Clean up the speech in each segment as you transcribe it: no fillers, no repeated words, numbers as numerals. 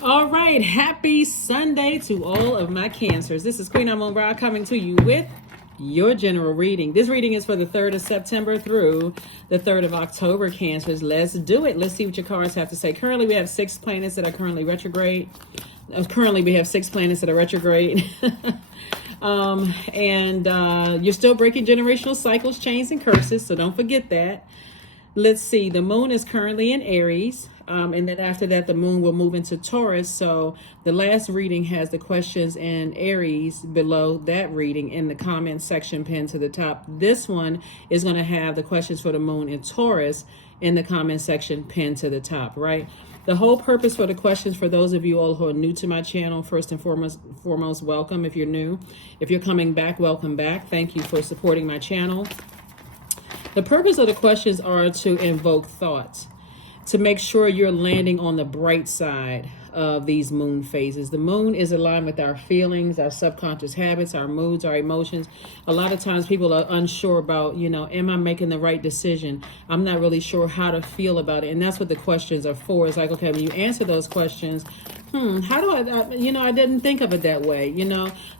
All right, happy Sunday to all of my Cancers. This is Queen Amun Ra coming to you with your general reading. This reading is for the 3rd of September through the 3rd of October, Cancers. Let's do it. Let's see what your cards have to say. Currently, we have 6 planets that are currently retrograde. Currently, we have 6 planets that are retrograde. You're still breaking generational cycles, chains, and curses, so don't forget that. Let's see. The moon is currently in Aries. And then after that, the moon will move into Taurus. So the last reading has the questions in Aries below that reading in the comment section pinned to the top. This one is going to have the questions for the moon in Taurus in the comment section pinned to the top, right? The whole purpose for the questions, for those of you all who are new to my channel, first and foremost, welcome if you're new. If you're coming back, welcome back. Thank you for supporting my channel. The purpose of the questions are to invoke thoughts, to make sure you're landing on the bright side of these moon phases. The moon is aligned with our feelings, our subconscious habits, our moods, our emotions. A lot of times people are unsure about, am I making the right decision? I'm not really sure how to feel about it. And that's what the questions are for. It's like, okay, when you answer those questions, how do I didn't think of it that way.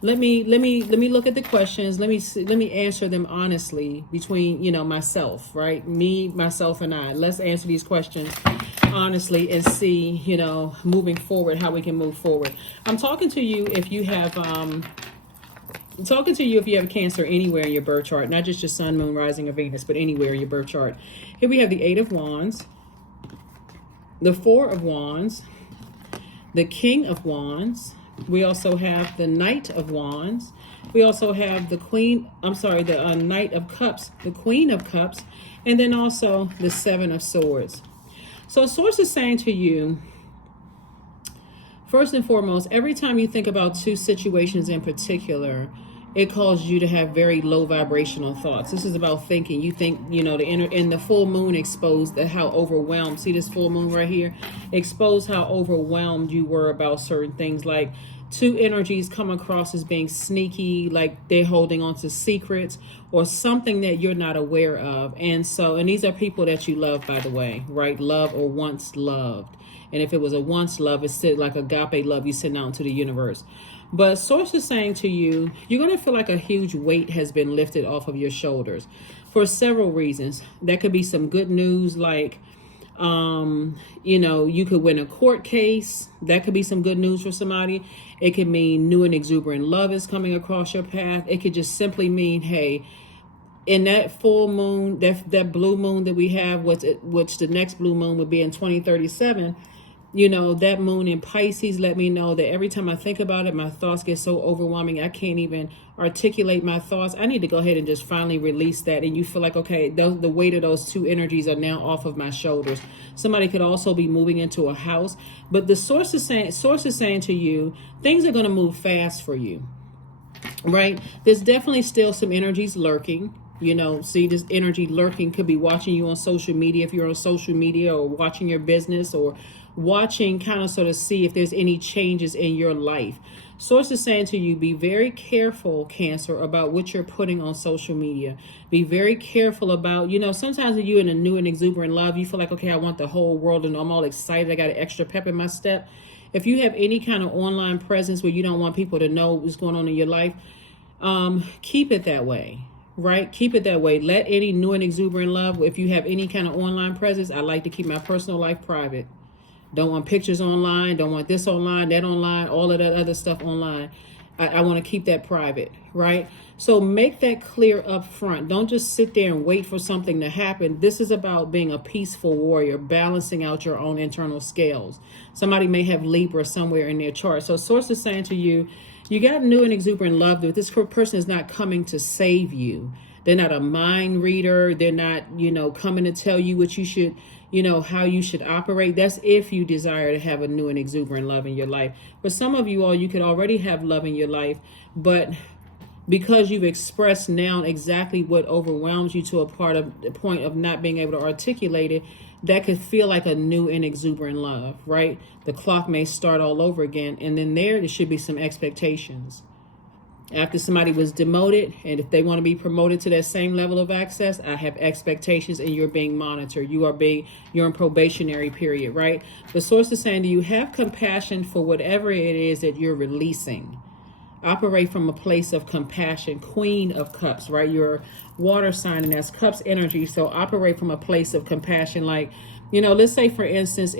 Let me look at the questions. Let me answer them honestly between, myself, right? Me, myself, and I. Let's answer these questions honestly and see, moving forward, how we can move forward. I'm talking to you if you have, Cancer anywhere in your birth chart, not just your sun, moon, rising, or Venus, but anywhere in your birth chart. Here we have the 8 of Wands, the 4 of Wands, the King of Wands. We also have the Knight of Wands. We also have the Knight of Cups, the Queen of Cups, and then also the 7 of Swords. So Source is saying to you, first and foremost, every time you think about 2 situations in particular, it causes you to have very low vibrational thoughts. This is about thinking. You think, the full moon exposed how overwhelmed. See this full moon right here? Exposed how overwhelmed you were about certain things. Like 2 energies come across as being sneaky, like they're holding on to secrets or something that you're not aware of. And these are people that you love, by the way, right? Love or once loved. And if it was a once love, it's like agape love you send out into the universe. But Source is saying to you, you're going to feel like a huge weight has been lifted off of your shoulders for several reasons. That could be some good news, like, you could win a court case. That could be some good news for somebody. It could mean new and exuberant love is coming across your path. It could just simply mean, hey, in that full moon, that blue moon that we have, which the next blue moon would be in 2037, that moon in Pisces let me know that every time I think about it, my thoughts get so overwhelming, I can't even articulate my thoughts. I need to go ahead and just finally release that. And you feel like, okay, the weight of those 2 energies are now off of my shoulders. Somebody could also be moving into a house. But the source is saying to you, things are going to move fast for you, right? There's definitely still some energies lurking. See this energy lurking, could be watching you on social media if you're on social media, or watching your business, or watching kind of sort of see if there's any changes in your life. Source is saying to you, be very careful, Cancer, about what you're putting on social media. Be very careful about, sometimes when you're in a new and exuberant love, you feel like, okay, I want the whole world to know I'm all excited. I got an extra pep in my step. If you have any kind of online presence where you don't want people to know what's going on in your life, keep it that way. Right? Keep it that way. Let any new and exuberant love, if you have any kind of online presence, I like to keep my personal life private. Don't want pictures online. Don't want this online, that online, all of that other stuff online. I want to keep that private, right? So make that clear up front. Don't just sit there and wait for something to happen. This is about being a peaceful warrior, balancing out your own internal scales. Somebody may have Libra somewhere in their chart. So Source is saying to you, you got new and exuberant love. This person is not coming to save you. They're not a mind reader. They're not, coming to tell you what you should, how you should operate. That's if you desire to have a new and exuberant love in your life. For some of you all, you could already have love in your life, but because you've expressed now exactly what overwhelms you to the point of not being able to articulate it, that could feel like a new and exuberant love, right? The clock may start all over again, and then there should be some expectations. After somebody was demoted, and if they want to be promoted to that same level of access, I have expectations and you're being monitored. You're in probationary period, right? The source is saying, do you have compassion for whatever it is that you're releasing? Operate from a place of compassion. Queen of Cups, right? You're water sign, and that's Cups energy. So operate from a place of compassion. Like, let's say for instance,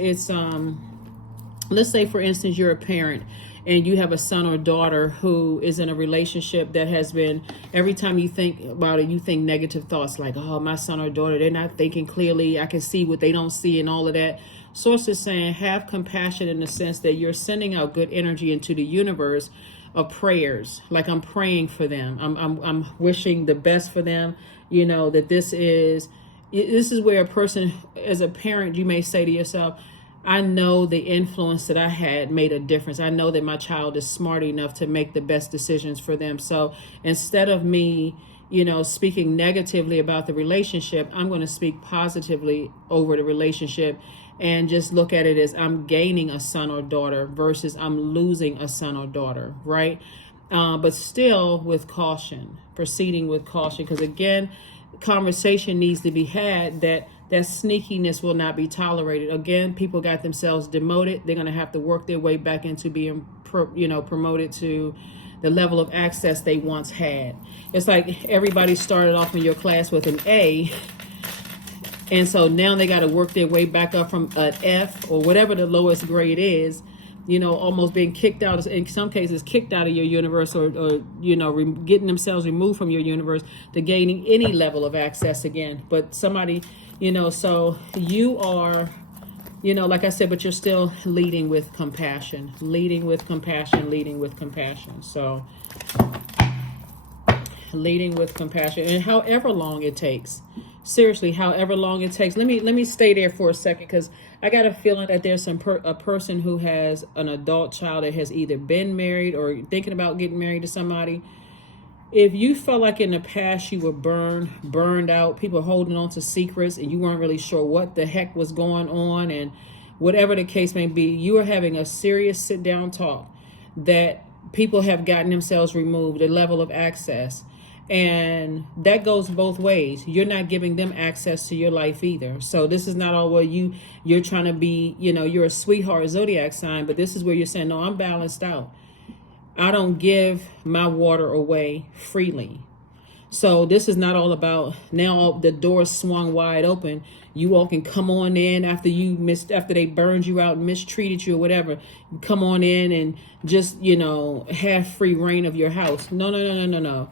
you're a parent and you have a son or daughter who is in a relationship that has been, every time you think about it, you think negative thoughts like, oh, my son or daughter, they're not thinking clearly. I can see what they don't see and all of that. Source is saying, have compassion in the sense that you're sending out good energy into the universe of prayers. Like, I'm praying for them. I'm wishing the best for them. That this is where a person, as a parent, you may say to yourself, I know the influence that I had made a difference. I know that my child is smart enough to make the best decisions for them. So instead of me, speaking negatively about the relationship, I'm going to speak positively over the relationship and just look at it as I'm gaining a son or daughter versus I'm losing a son or daughter, right? But still with caution, proceeding with caution, because again, conversation needs to be had that sneakiness will not be tolerated. Again, people got themselves demoted. They're going to have to work their way back into being, promoted to the level of access they once had. It's like everybody started off in your class with an A, and so now they got to work their way back up from an F or whatever the lowest grade is, almost being kicked out, in some cases kicked out of your universe, or getting themselves removed from your universe to gaining any level of access again. But somebody, so you are, like I said, but you're still leading with compassion, leading with compassion, leading with compassion. So leading with compassion, and however long it takes. Seriously, however long it takes. Let me stay there for a second, because I got a feeling that there's a person who has an adult child that has either been married or thinking about getting married to somebody. If you felt like in the past you were burned out, people holding on to secrets, and you weren't really sure what the heck was going on, and whatever the case may be, you are having a serious sit down talk that people have gotten themselves removed, a level of access. And that goes both ways. You're not giving them access to your life either. So this is not all where you're trying to be, you're a sweetheart Zodiac sign, but this is where you're saying, no, I'm balanced out. I don't give my water away freely. So this is not all about now the door swung wide open. You all can come on in after they burned you out, mistreated you or whatever. Come on in and just, have free reign of your house. No.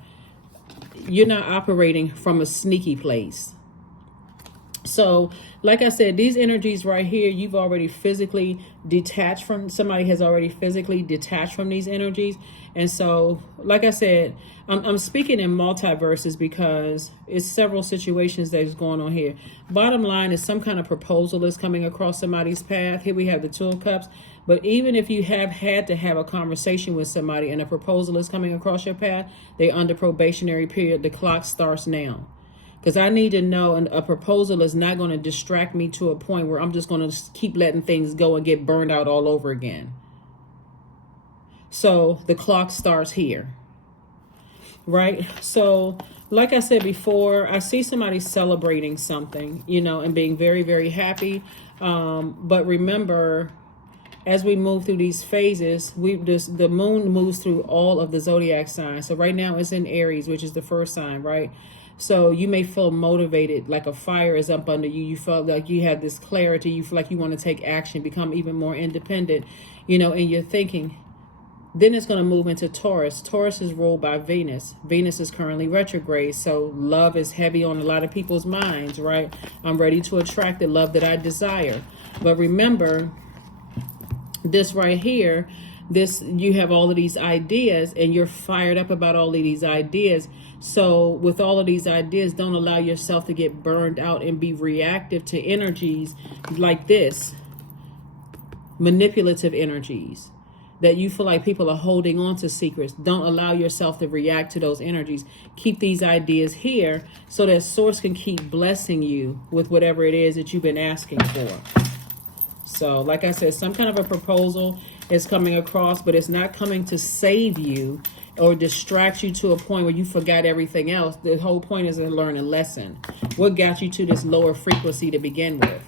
You're not operating from a sneaky place. So, like I said, these energies right here, you've already physically detached from, somebody has already physically detached from these energies. And so, like I said, I'm speaking in multiverses because it's several situations that's going on here. Bottom line is some kind of proposal is coming across somebody's path. Here we have the Two of Cups. But even if you have had to have a conversation with somebody and a proposal is coming across your path, they're under probationary period. The clock starts now. Because I need to know, and a proposal is not going to distract me to a point where I'm just going to keep letting things go and get burned out all over again. So the clock starts here, right? So like I said before, I see somebody celebrating something, and being very, very happy. But remember, as we move through these phases, the moon moves through all of the zodiac signs. So right now it's in Aries, which is the first sign, right? So you may feel motivated, like a fire is up under you. You felt like you have this clarity. You feel like you want to take action, become even more independent, in your thinking. Then it's going to move into Taurus. Taurus is ruled by Venus. Venus is currently retrograde. So love is heavy on a lot of people's minds, right? I'm ready to attract the love that I desire. But remember, this right here, you have all of these ideas and you're fired up about all of these ideas. So with all of these ideas, don't allow yourself to get burned out and be reactive to energies like this, manipulative energies that you feel like people are holding on to secrets. Don't allow yourself to react to those energies. Keep these ideas here so that source can keep blessing you with whatever it is that you've been asking for. So like I said, some kind of a proposal is coming across, but it's not coming to save you or distract you to a point where you forgot everything else. The whole point is to learn a lesson. What got you to this lower frequency to begin with?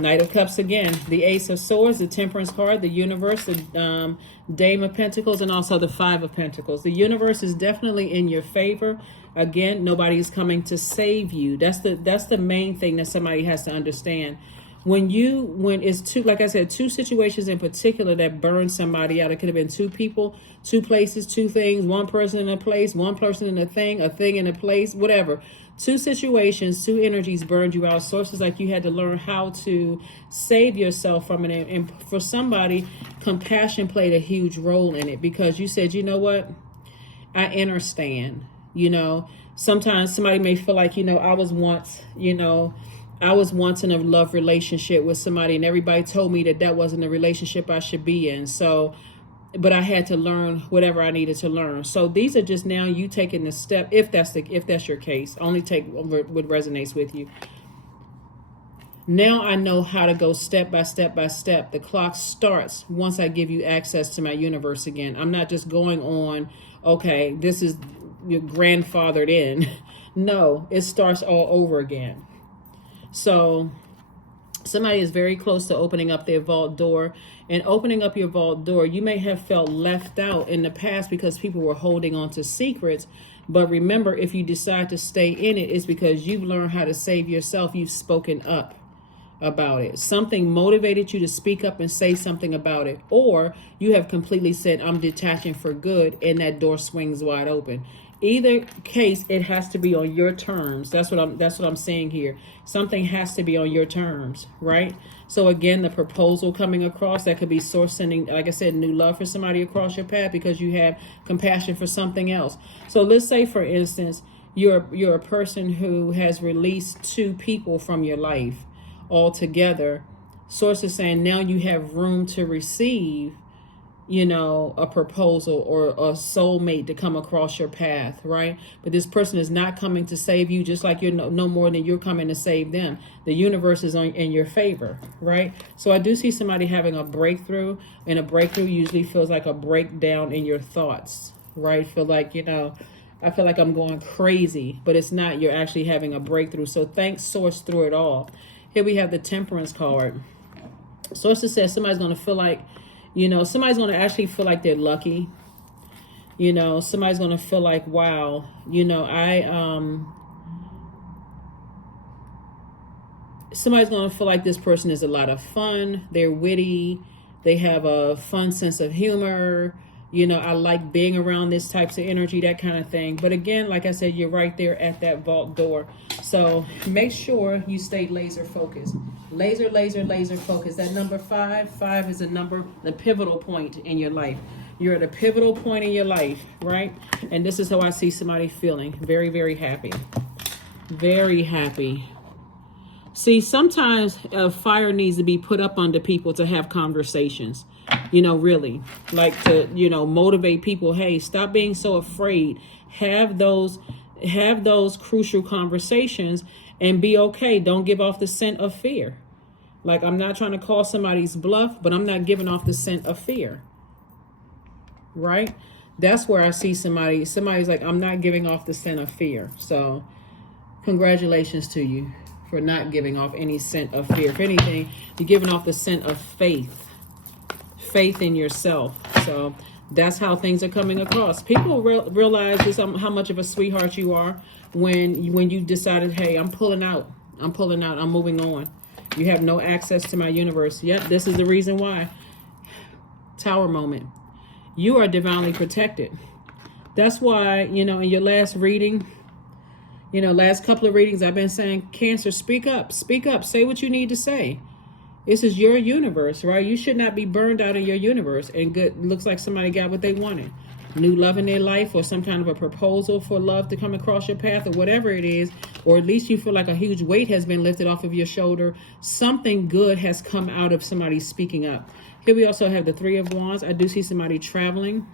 Knight of Cups again, the Ace of Swords, the Temperance card, the Universe, the Dame of Pentacles, and also the Five of Pentacles. The universe is definitely in your favor. Again, nobody is coming to save you. That's the main thing that somebody has to understand. When it's two, like I said, two situations in particular that burn somebody out. It could have been two people, two places, two things, one person in a place, one person in a thing in a place, whatever. Two situations, two energies burned you out. Sources like you had to learn how to save yourself from it. And for somebody, compassion played a huge role in it, because you said, you know what? I understand. Sometimes somebody may feel like, I was once in a love relationship with somebody, and everybody told me that wasn't a relationship I should be in. So, but I had to learn whatever I needed to learn. So these are just now you taking the step, if that's your case. Only take what resonates with you. Now I know how to go step by step by step. The clock starts once I give you access to my universe again. I'm not just going on, okay, this is your grandfathered in. No, it starts all over again. So somebody is very close to opening up their vault door. And opening up your vault door, you may have felt left out in the past because people were holding on to secrets. But remember, if you decide to stay in it, it's because you've learned how to save yourself. You've spoken up about it. Something motivated you to speak up and say something about it. Or you have completely said, I'm detaching for good, and that door swings wide open. Either case, it has to be on your terms. That's what I'm saying here. Something has to be on your terms, right? So again, the proposal coming across, that could be source sending, like I said, new love for somebody across your path because you have compassion for something else. So let's say, for instance, you're a person who has released two people from your life altogether. Source is saying now you have room to receive a proposal or a soulmate to come across your path, right? But this person is not coming to save you, just like you're no more than you're coming to save them. The universe is in your favor, right? So I do see somebody having a breakthrough, and a breakthrough usually feels like a breakdown in your thoughts, right? Feel like, I feel like I'm going crazy, but it's not. You're actually having a breakthrough. So thanks, Source, through it all. Here we have the Temperance card. Source says somebody's going to feel like, somebody's going to actually feel like they're lucky. Somebody's going to feel like, wow, somebody's going to feel like this person is a lot of fun. They're witty. They have a fun sense of humor. I like being around this types of energy, that kind of thing. But again, like I said, you're right there at that vault door. So make sure you stay laser focused. Laser focused. That number 5 is a number, the pivotal point in your life. You're at a pivotal point in your life, right? And this is how I see somebody feeling. Very, very happy. Very happy. See, sometimes fire needs to be put up under people to have conversations. Really, like to, motivate people. Hey, stop being so afraid. Have those crucial conversations and be okay. Don't give off the scent of fear. Like, I'm not trying to call somebody's bluff, but I'm not giving off the scent of fear. Right? That's where I see somebody's like, I'm not giving off the scent of fear. So congratulations to you for not giving off any scent of fear. If anything, you're giving off the scent of faith in yourself. So that's how things are coming across. People realize just how much of a sweetheart you are when you decided, hey, I'm pulling out, I'm moving on. You have no access to my universe. Yep, this is the reason why. Tower moment. You are divinely protected. That's why, in your last reading, last couple of readings, I've been saying, Cancer, speak up, say what you need to say. This is your universe, right? You should not be burned out in your universe. And good, looks like somebody got what they wanted. New love in their life, or some kind of a proposal for love to come across your path, or whatever it is. Or at least you feel like a huge weight has been lifted off of your shoulder. Something good has come out of somebody speaking up. Here we also have the Three of Wands. I do see somebody traveling.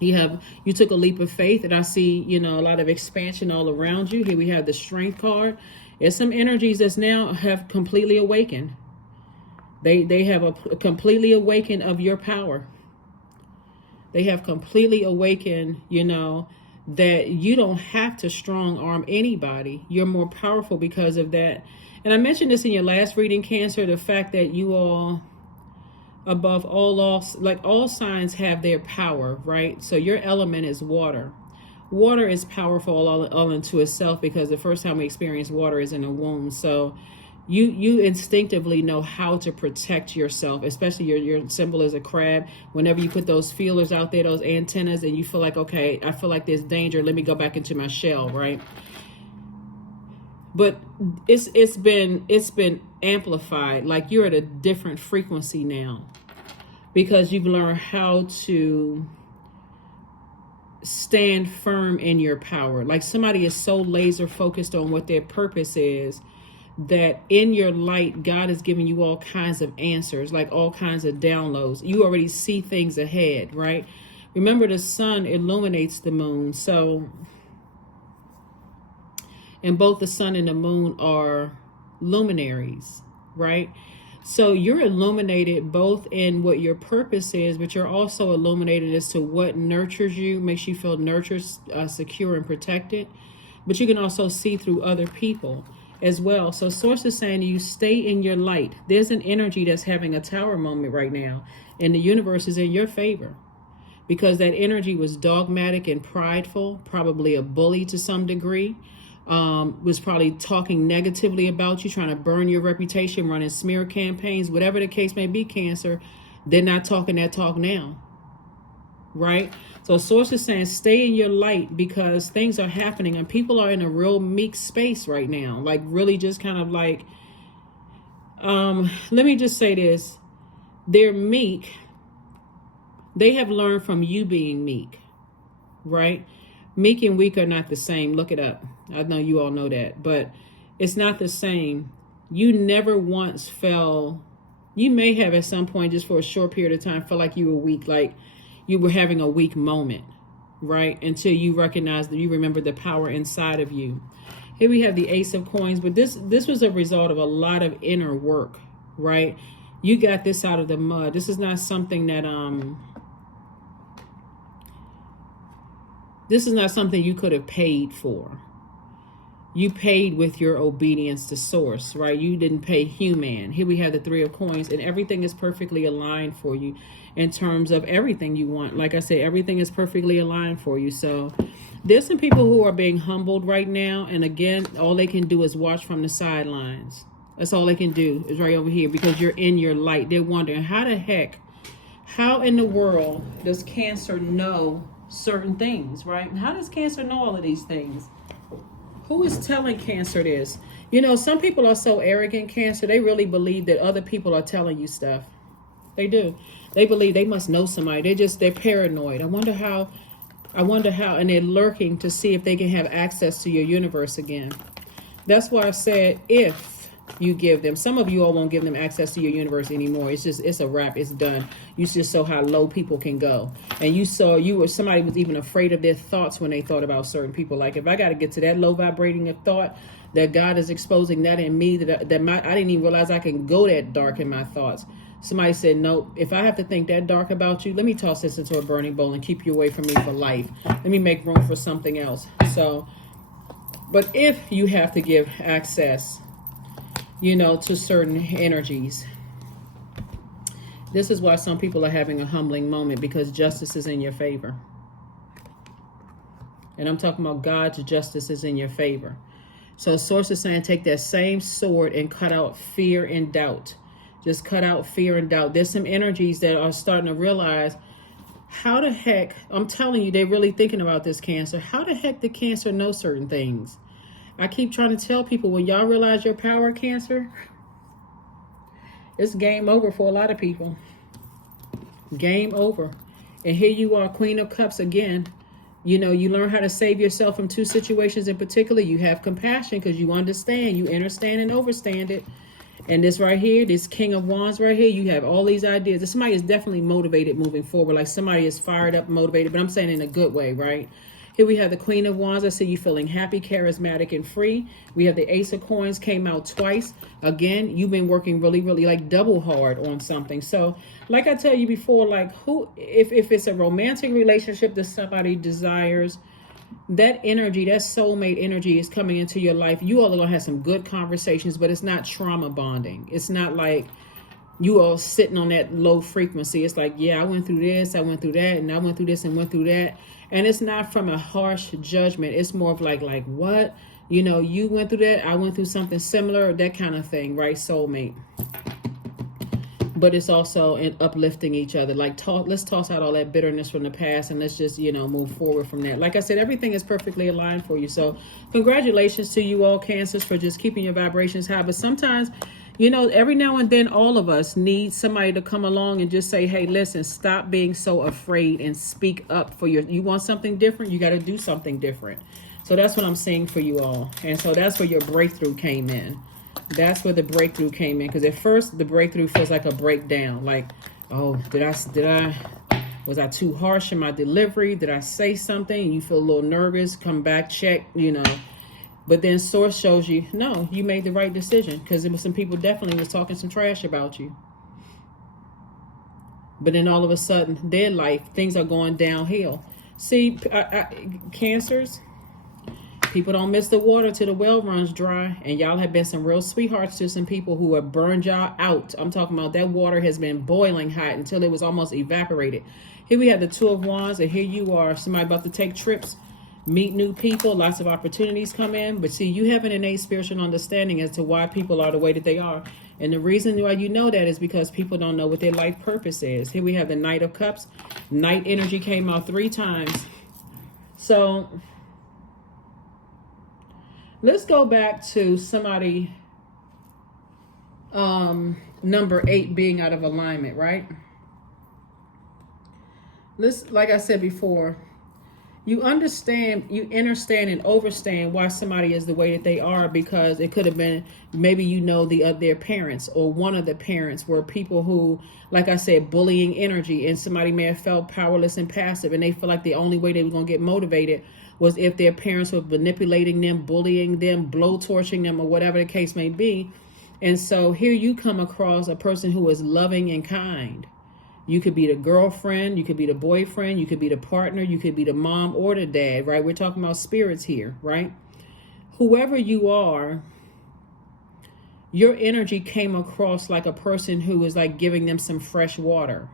You took a leap of faith, and I see, a lot of expansion all around you. Here we have the Strength card. There's some energies that's now have completely awakened. They have a completely awakened of your power. They have completely awakened, that you don't have to strong arm anybody. You're more powerful because of that. And I mentioned this in your last reading, Cancer, the fact that you all, above all signs have their power, right? So your element is water. Water is powerful all into itself, because the first time we experience water is in a womb. So you instinctively know how to protect yourself, especially your symbol is a crab. Whenever you put those feelers out there, those antennas, and you feel like, okay, I feel like there's danger, let me go back into my shell, right? But it's been amplified. Like, you're at a different frequency now, because you've learned how to stand firm in your power. Like, somebody is so laser focused on what their purpose is, that in your light, God is giving you all kinds of answers, like all kinds of downloads. You already see things ahead, right? Remember, the sun illuminates the moon. So, and both the sun and the moon are luminaries, right? So you're illuminated both in what your purpose is, but you're also illuminated as to what nurtures you, makes you feel nurtured, secure, and protected. But you can also see through other people as well. So Source is saying to you, stay in your light. There's an energy that's having a tower moment right now, and the universe is in your favor, because that energy was dogmatic and prideful, probably a bully to some degree, was probably talking negatively about you, trying to burn your reputation, running smear campaigns, whatever the case may be, Cancer. They're not talking that talk now, right? So Source is saying stay in your light, because things are happening and people are in a real meek space right now. Like, really just kind of like, let me just say this. They're meek. They have learned from you being meek, right? Meek and weak are not the same. Look it up. I know you all know that, but it's not the same. You never once felt, you may have at some point, just for a short period of time, felt like you were weak, like you were having a weak moment, right? Until you recognize that you remember the power inside of you. Here we have the Ace of Coins, but this was a result of a lot of inner work, right? You got this out of the mud. This is not something that this is not something you could have paid for. You paid with your obedience to Source, right? You didn't pay human. Here we have the Three of Coins, and everything is perfectly aligned for you in terms of everything you want. Like I said, everything is perfectly aligned for you. So there's some people who are being humbled right now. And again, all they can do is watch from the sidelines. That's all they can do, is right over here, because you're in your light. They're wondering, how in the world does Cancer know certain things, right? How does Cancer know all of these things? Who is telling Cancer this? Some people are so arrogant, Cancer, they really believe that other people are telling you stuff. They do. They believe they must know somebody. They're paranoid. I wonder how, and they're lurking to see if they can have access to your universe again. That's why I said, if you give them, some of you all won't give them access to your universe anymore. It's a wrap. It's done. You just saw how low people can go. And somebody was even afraid of their thoughts when they thought about certain people. Like, if I got to get to that low vibrating of thought, that God is exposing that in me, I didn't even realize I can go that dark in my thoughts. Somebody said, no, if I have to think that dark about you, let me toss this into a burning bowl and keep you away from me for life. Let me make room for something else. So, but if you have to give access, to certain energies, this is why some people are having a humbling moment, because justice is in your favor. And I'm talking about God's justice is in your favor. So Source is saying, take that same sword and cut out fear and doubt. Just cut out fear and doubt. There's some energies that are starting to realize, how the heck, I'm telling you, they're really thinking about this, Cancer. How the heck did Cancer know certain things? I keep trying to tell people, when y'all realize your power, Cancer, it's game over for a lot of people. Game over. And here you are, Queen of Cups again. You learn how to save yourself from two situations in particular. You have compassion because you understand, you understand and overstand it. And this right here, this King of Wands right here, you have all these ideas. Somebody is definitely motivated moving forward. Like, somebody is fired up, motivated, but I'm saying in a good way, right? Here we have the Queen of Wands. I see you feeling happy, charismatic, and free. We have the Ace of Coins came out twice. Again, you've been working really, really like double hard on something. So like I tell you before, like if it's a romantic relationship that somebody desires, that energy, that soulmate energy is coming into your life. You all are going to have some good conversations, but it's not trauma bonding. It's not like you all sitting on that low frequency. It's like, yeah, I went through this, I went through that, and I went through this and went through that. And it's not from a harsh judgment. It's more of like what? You know, you went through that, I went through something similar, that kind of thing, right? Soulmate. But it's also in uplifting each other. Like, let's toss out all that bitterness from the past and let's just, you know, move forward from that. Like I said, everything is perfectly aligned for you. So congratulations to you all, Cancers, for just keeping your vibrations high. But sometimes, you know, every now and then all of us need somebody to come along and just say, hey, listen, stop being so afraid and speak up for you want something different, you got to do something different. So that's what I'm saying for you all. And so that's where your breakthrough came in. That's where the breakthrough came in. Because at first the breakthrough feels like a breakdown. Like, oh, was I too harsh in my delivery? Did I say something? And you feel a little nervous, come back, check, you know. But then source shows you, no, you made the right decision, because there was some people definitely was talking some trash about you. But then all of a sudden, their life, things are going downhill. See, Cancers, people don't miss the water till the well runs dry. And y'all have been some real sweethearts to some people who have burned y'all out. I'm talking about that water has been boiling hot until it was almost evaporated. Here we have the Two of Wands, and here you are, somebody about to take trips, meet new people, lots of opportunities come in. But see, you have an innate spiritual understanding as to why people are the way that they are. And the reason why you know that is because people don't know what their life purpose is. Here we have the Knight of Cups. Knight energy came out 3 times. So let's go back to somebody, number 8 being out of alignment, right? Like I said before, you understand, you understand and overstand why somebody is the way that they are, because it could have been, maybe you know their parents, or one of the parents were people who, like I said, bullying energy, and somebody may have felt powerless and passive, and they feel like the only way they were going to get motivated was if their parents were manipulating them, bullying them, blowtorching them, or whatever the case may be. And so here you come across a person who is loving and kind. You could be the girlfriend, you could be the boyfriend, you could be the partner, you could be the mom or the dad, right? We're talking about spirits here, right? Whoever you are, your energy came across like a person who was like giving them some fresh water.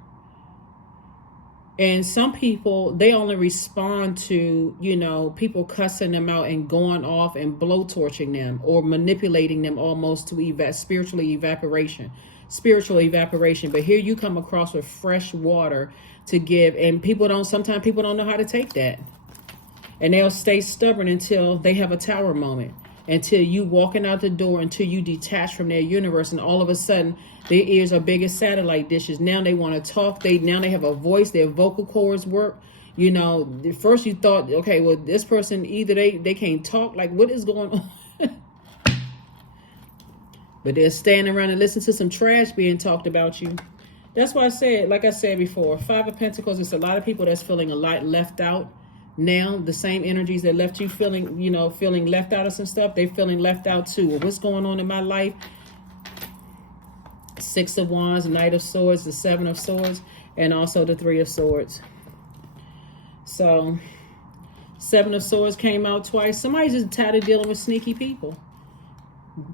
And some people, they only respond to, you know, people cussing them out and going off and blowtorching them or manipulating them almost to spiritual evaporation. But here you come across with fresh water to give, and sometimes people don't know how to take that. And they'll stay stubborn until they have a tower moment, until you walking out the door, until you detach from their universe, and all of a sudden their ears are big as satellite dishes. Now they want to talk. Now they have a voice. Their vocal cords work. You know, at first you thought, okay, well, this person, either they can't talk. Like, what is going on? But they're standing around and listen to some trash being talked about you. That's why I said, like I said before, 5 of Pentacles, it's a lot of people that's feeling a lot left out. Now, the same energies that left you feeling, you know, feeling left out of some stuff, they're feeling left out too. Well, what's going on in my life? 6 of Wands, Knight of Swords, the 7 of Swords, and also the 3 of Swords. So, 7 of Swords came out twice. Somebody's just tired of dealing with sneaky people.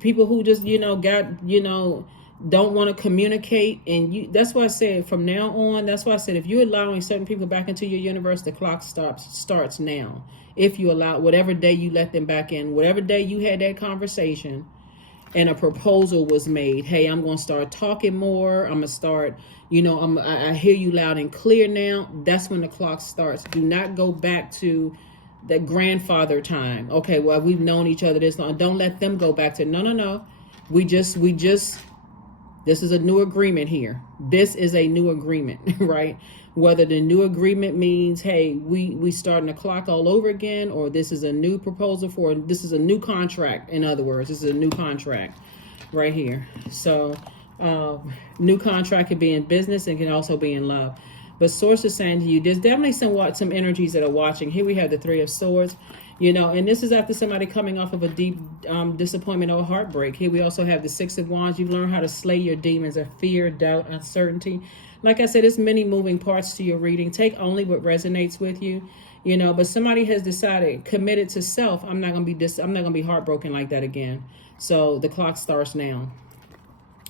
People who just, you know, don't want to communicate. And that's why I said from now on, that's why I said, if you're allowing certain people back into your universe, the clock starts now. If you allow, whatever day you let them back in, whatever day you had that conversation and a proposal was made, hey, I'm going to start talking more. I'm going to start, you know, I hear you loud and clear now. That's when the clock starts. Do not go back to that grandfather time. Okay, well, we've known each other this long. Don't let them go back to, no. We just, this is a new agreement here. This is a new agreement, right? Whether the new agreement means, hey, we starting the clock all over again, or this is a new proposal this is a new contract. In other words, this is a new contract right here. So, new contract could be in business and can also be in love. But Source is saying to you, there's definitely some energies that are watching. Here we have the Three of Swords, you know, and this is after somebody coming off of a deep disappointment or heartbreak. Here we also have the Six of Wands. You've learned how to slay your demons of fear, doubt, uncertainty. Like I said, there's many moving parts to your reading. Take only what resonates with you, you know. But somebody has decided, committed to self. I'm not gonna be heartbroken like that again. So the clock starts now.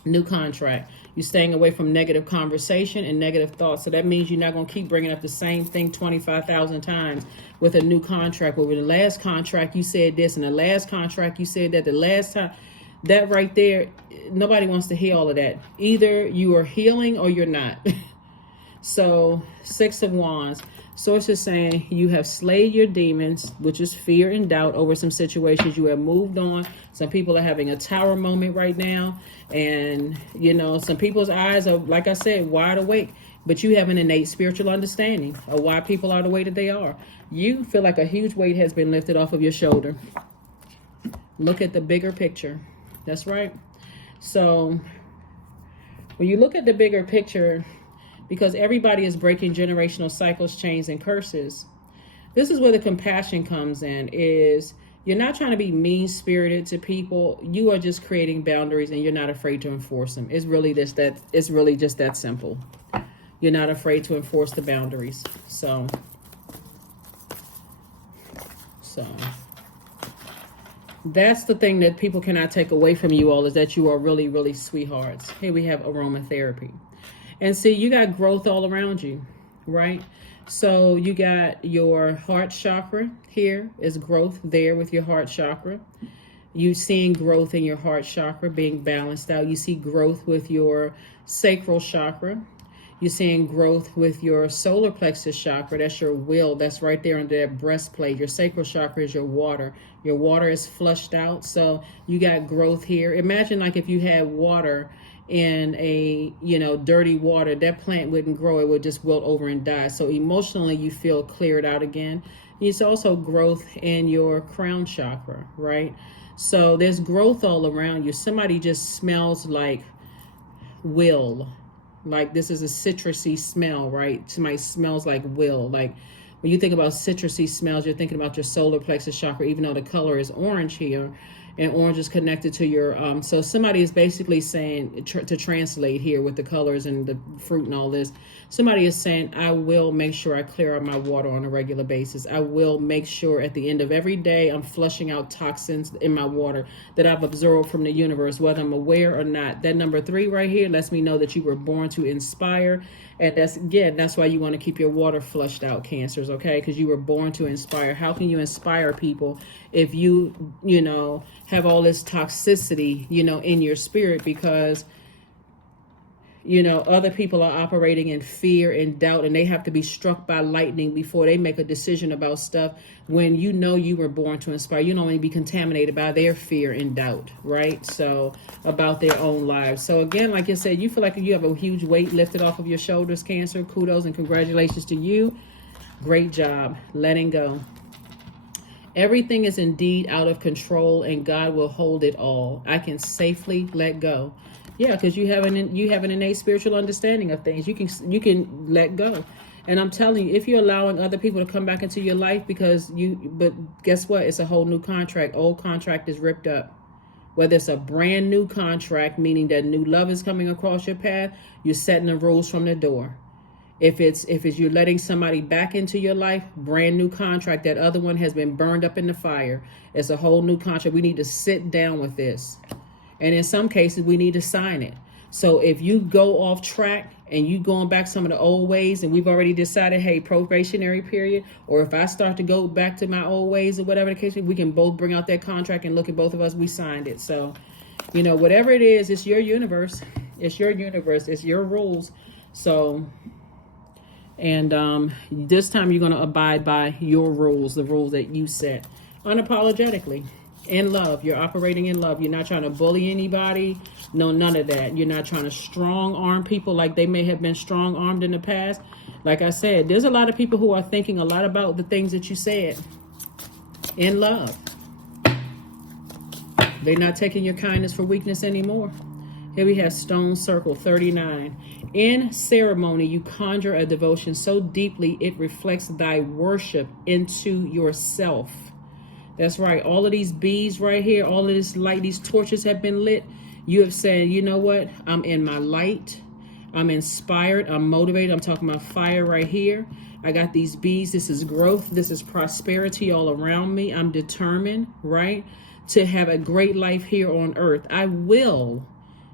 New contract. You're staying away from negative conversation and negative thoughts. So that means you're not going to keep bringing up the same thing 25,000 times with a new contract. Where with the last contract you said this, and the last contract you said that, the last time. That right there, nobody wants to hear all of that. Either you are healing or you're not. So, Six of Wands. Source is saying you have slayed your demons, which is fear and doubt over some situations. You have moved on. Some people are having a tower moment right now. And, you know, some people's eyes are, like I said, wide awake. But you have an innate spiritual understanding of why people are the way that they are. You feel like a huge weight has been lifted off of your shoulder. Look at the bigger picture. That's right. So, when you look at the bigger picture, because everybody is breaking generational cycles, chains, and curses. This is where the compassion comes in, is you're not trying to be mean-spirited to people. You are just creating boundaries and you're not afraid to enforce them. It's really just that simple. You're not afraid to enforce the boundaries. So that's the thing that people cannot take away from you all, is that you are really, really sweethearts. Here we have aromatherapy. And see, you got growth all around you, right? So you got your heart chakra. Here is growth there with your heart chakra. You seeing growth in your heart chakra being balanced out. You see growth with your sacral chakra. You're seeing growth with your solar plexus chakra. That's your will. That's right there under that breastplate. Your sacral chakra is your water. Your water is flushed out. So you got growth here. Imagine like if you had water in a, you know, dirty water, that plant wouldn't grow. It would just wilt over and die. So emotionally you feel cleared out again. It's also growth in your crown chakra, right? So there's growth all around you. Somebody just smells like will. Like this is a citrusy smell, right? Somebody smells like will. Like when you think about citrusy smells, you're thinking about your solar plexus chakra, even though the color is orange here. And orange is connected to your, so somebody is basically saying, to translate here with the colors and the fruit and all this, somebody is saying, I will make sure I clear out my water on a regular basis. I will make sure at the end of every day I'm flushing out toxins in my water that I've absorbed from the universe, whether I'm aware or not. That number 3 right here lets me know that you were born to inspire. And that's why you want to keep your water flushed out, Cancers, okay? Because you were born to inspire. How can you inspire people if you know, have all this toxicity, you know, in your spirit? Because, you know, other people are operating in fear and doubt, and they have to be struck by lightning before they make a decision about stuff. When you know you were born to inspire, you don't want to be contaminated by their fear and doubt, right? So about their own lives. So again, like I said, you feel like you have a huge weight lifted off of your shoulders, Cancer. Kudos and congratulations to you. Great job letting go. Everything is indeed out of control, and God will hold it all. I can safely let go. Yeah, because you have an innate spiritual understanding of things. You can let go. And I'm telling you, if you're allowing other people to come back into your life but guess what? It's a whole new contract. Old contract is ripped up. Whether it's a brand new contract, meaning that new love is coming across your path, you're setting the rules from the door. If it's you're letting somebody back into your life, brand new contract. That other one has been burned up in the fire. It's a whole new contract. We need to sit down with this. And in some cases, we need to sign it. So if you go off track and you going back some of the old ways, and we've already decided, hey, probationary period, or if I start to go back to my old ways or whatever the case, we can both bring out that contract and look at both of us, we signed it. So, you know, whatever it is, it's your universe. It's your universe. It's your rules. So, and this time you're going to abide by your rules, the rules that you set unapologetically. In love, you're operating in love. You're not trying to bully anybody. No, none of that. You're not trying to strong arm people like they may have been strong armed in the past. Like I said, there's a lot of people who are thinking a lot about the things that you said in love. They're not taking your kindness for weakness anymore. Here we have stone circle 39. In ceremony, you conjure a devotion so deeply it reflects thy worship into yourself. That's right. All of these bees right here, all of this light, these torches have been lit. You have said, you know what? I'm in my light. I'm inspired. I'm motivated. I'm talking about fire right here. I got these bees. This is growth. This is prosperity all around me. I'm determined, right, to have a great life here on earth. I will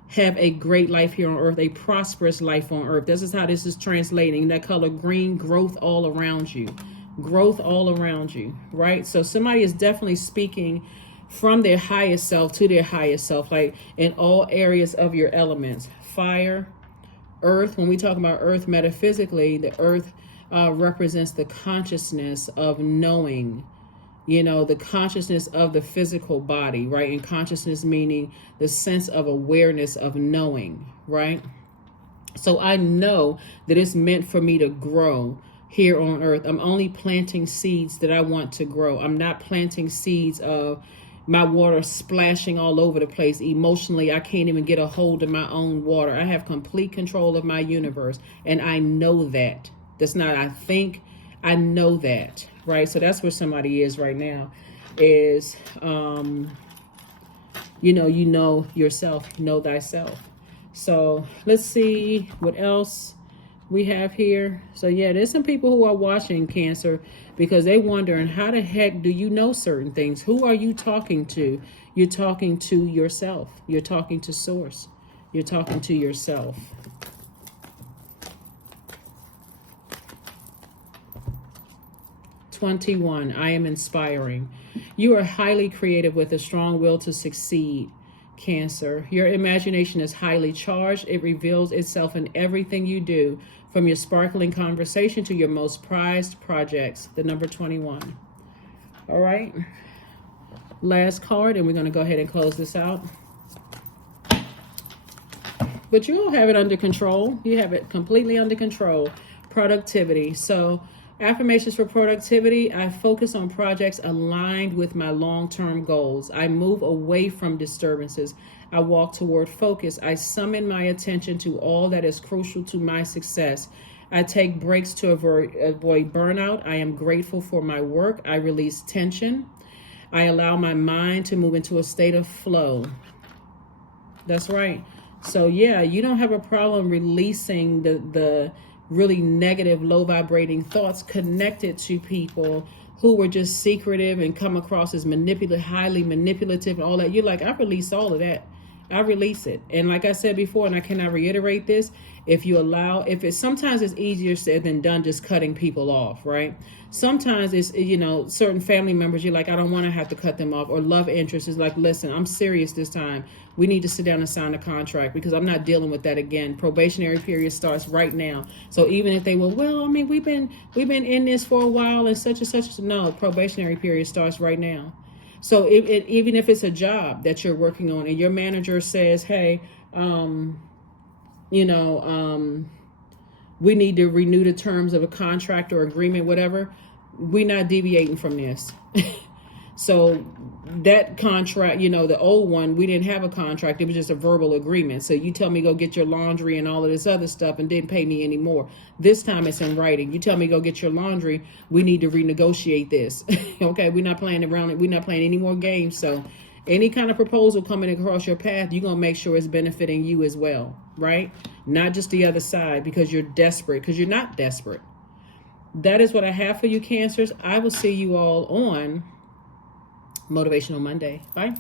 have a great life here on earth, a prosperous life on earth. This is how this is translating. That color green, growth all around you. Growth all around you, right? So somebody is definitely speaking from their highest self to their highest self, like in all areas of your elements. Fire, earth. When we talk about earth metaphysically, the earth represents the consciousness of knowing, you know, the consciousness of the physical body, right? And consciousness meaning the sense of awareness of knowing, right? So I know that it's meant for me to grow here on earth. I'm only planting seeds that I want to grow. I'm not planting seeds of my water splashing all over the place. Emotionally, I can't even get a hold of my own water. I have complete control of my universe. And I know that. That's not, I think, I know that, right? So that's where somebody is right now, is, you know yourself, know thyself. So let's see what else we have here. So yeah, there's some people who are watching, Cancer, because they wondering, how the heck do you know certain things? Who are you talking to? You're talking to yourself. You're talking to source. You're talking to yourself. #21, I am inspiring. You are highly creative with a strong will to succeed, Cancer. Your imagination is highly charged. It reveals itself in everything you do, from your sparkling conversation to your most prized projects. The number 21. All right. Last card, and we're going to go ahead and close this out. But you all have it under control. You have it completely under control. Productivity. So affirmations for productivity. I focus on projects aligned with my long-term goals. I move away from disturbances. I walk toward focus. I summon my attention to all that is crucial to my success. I take breaks to avoid burnout. I am grateful for my work. I release tension. I allow my mind to move into a state of flow. That's right. So yeah, you don't have a problem releasing the really negative, low vibrating thoughts connected to people who were just secretive and come across as manipulative, highly manipulative and all that. You're like, I release all of that. I release it. And like I said before, and I cannot reiterate this, if you allow, sometimes it's easier said than done just cutting people off, right? Sometimes it's, certain family members, you're like, I don't want to have to cut them off. Or love interest is like, listen, I'm serious this time. We need to sit down and sign a contract because I'm not dealing with that again. Probationary period starts right now. So even if they will, well, I mean, we've been in this for a while and such and such. No, probationary period starts right now. So even if it's a job that you're working on and your manager says, hey, we need to renew the terms of a contract or agreement, whatever, we're not deviating from this. So that contract, the old one, we didn't have a contract. It was just a verbal agreement. So you tell me go get your laundry and all of this other stuff and didn't pay me anymore. This time it's in writing. You tell me go get your laundry. We need to renegotiate this. Okay, we're not playing around. We're not playing any more games. So any kind of proposal coming across your path, you're going to make sure it's benefiting you as well, right? Not just the other side because you're desperate, because you're not desperate. That is what I have for you, Cancers. I will see you all on Motivational Monday. Bye.